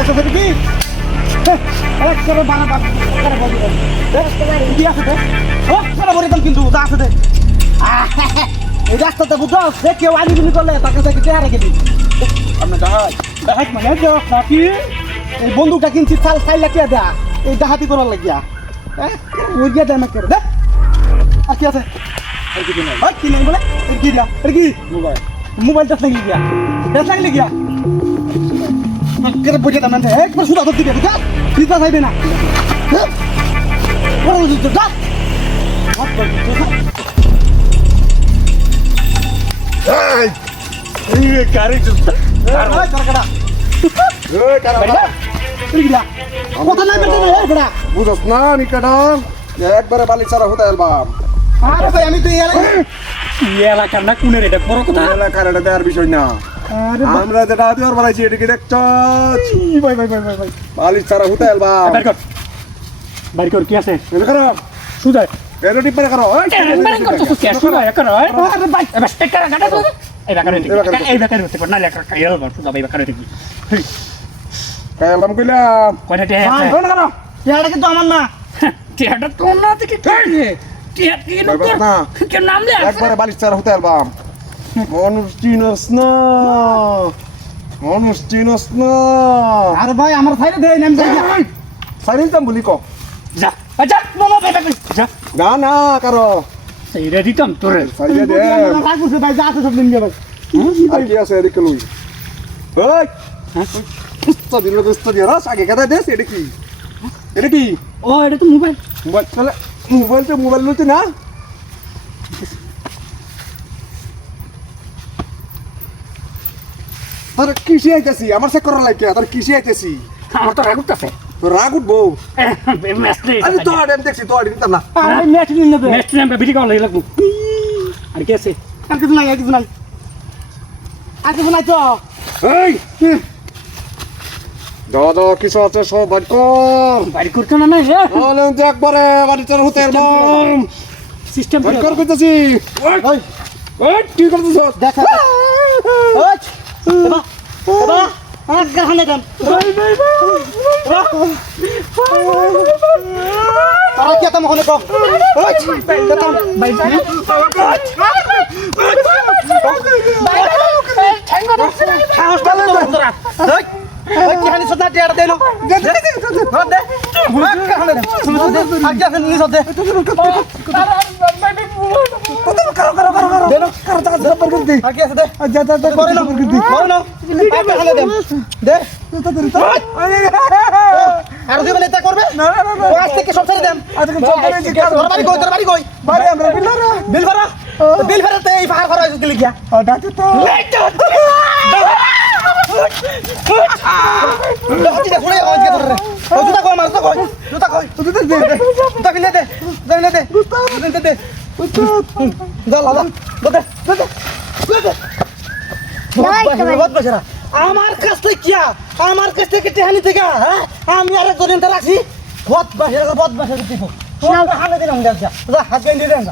এত করে কি এক করে বানা বাদ করে বলি কি আছে রে ও করে বলি কিন্তু যা আছে রে এই রাস্তাতে বুঝো সে কেউ আলিগুলি করলে তাকে তাকে চেহারা রেখে দিই আপনি ডাহাত মানে নাকি এই বন্দুকটা কিনছি চাল 4 লাখ টাকা দেয়া এই ডাহাতি করার লাগিয়া ওই গিয়া দেয় না করে দে আর কি আছে আর কি নাই কি নাই বলে কি দিয়া আর কি মোবাইলটা লাগি গিয়া দেখ লাগলি গিয়া করে বুঝে দাম না একবার সুদা ধরতে দিবে যা দিতা চাইবে না বড় দিতে যা এই গাড়ি চুস্তা আরে কারকাটা এই কারকাটা ইগলা কথা না বেটা না বড়া বুঝছ না নিকাটা একবারে বালি ছাড়া হতে এলবাম আরে ভাই আমি তো এলাকা না কোনের এটা বড় কথা এলাকার এটা দেওয়ার বিষয় না আরে আমরা যেটা দেওয়ার বানাইছি এটাকে দেখছ ভাই বালি ছাড়া হতে এলবাম বাড়ি কর কি আছে এটা করো সুদাই এটা টিপ করে করো বাড়ি কর তো কি সুদাই করো আরে ভাই এবার স্টেকার গাটা তো এই বেকার হতে পারে না লেখা কাইল বল সুদা ভাই বেকার হতে কি এলবাম কইলাম কয়টা টে ভাই আছে ফোন করো এটা কিন্তু আমার না টিয়াটা তো না থেকে টিয়া কি না কে নাম লে একবারে বালি ছাড়া হতে এলবাম মানুষ চিনস না আরে ভাই আমার সাইডে দেই নাম যাই সাইলেন দাম বলি ক যা আচ্ছা মামা বেটা যা না না কারো সেই রেডি তো তোরে সাইলে দে ভাই বুঝে ভাই যা আছে সব দিন গিয়ে ভাই আর কি আছে এদিকে লই ওই কুস্তা দিল রাস আগে কথা দেস এটা কি ও এটা তো মোবাইল মোবাইল লইতে না তোর কিসে আইতাছি আমার সে করা লাগে তোর কিসে আইতাছি আমার তো রাগ উঠতেছে তোর রাগ উঠবো মেস্ট্রি আমি তো আড়ে দেখছি তো আড়ে দিতাম না আরে ম্যাচ নিয়ে নেবে মেস্ট্রি আমি ভিডিও কল লাগবো আর কি আছে আর কিছু নাই তো এই দাদা কিছু আছে সব বাদ কর বাড়ি করতে না না বলেন যে একবারে বাড়ি চার হতে এরবাম সিস্টেম বাদ কর কইতাছি ওই ওই কি করতেছ দেখা ওই বাবা আমার গাহনে দেন তারা কি আতাম হলে কো ওই দাতাম ভাই সাহস পালে তোরা ওই ওই কি হানি সদা টিয়ার দেনো দে গাহনে দেন তুমি দে আগে আপনি নি সদে করো দেনো করো তা জবর করে দে আগে আছে দে যা করে না গাহনে দেন দে আর দিবে এটা করবে না ও আজ থেকে সব ছেড়ে দেন আজকে সব করে জি তোর বাড়ি কই বাড়ি আমরা বিল ভরাতে এই ফায়ার করা হইছে লিখিয়া ডাকে তো ডাকে ফুলে আওয়াজ কে ধরে ও জুতা কই মার জুতা কই জুতা দে জুতা কিনে দে দে যা লালা দে বহুত বছরা আমার কাছ থেকে কিয়া আমার কাছ থেকে টেহানি থেকে হ্যাঁ আমি আর একজন রাখছি বহুত বছর দিব হাতে দিলাম যা হাত গাইন দিয়ে দেন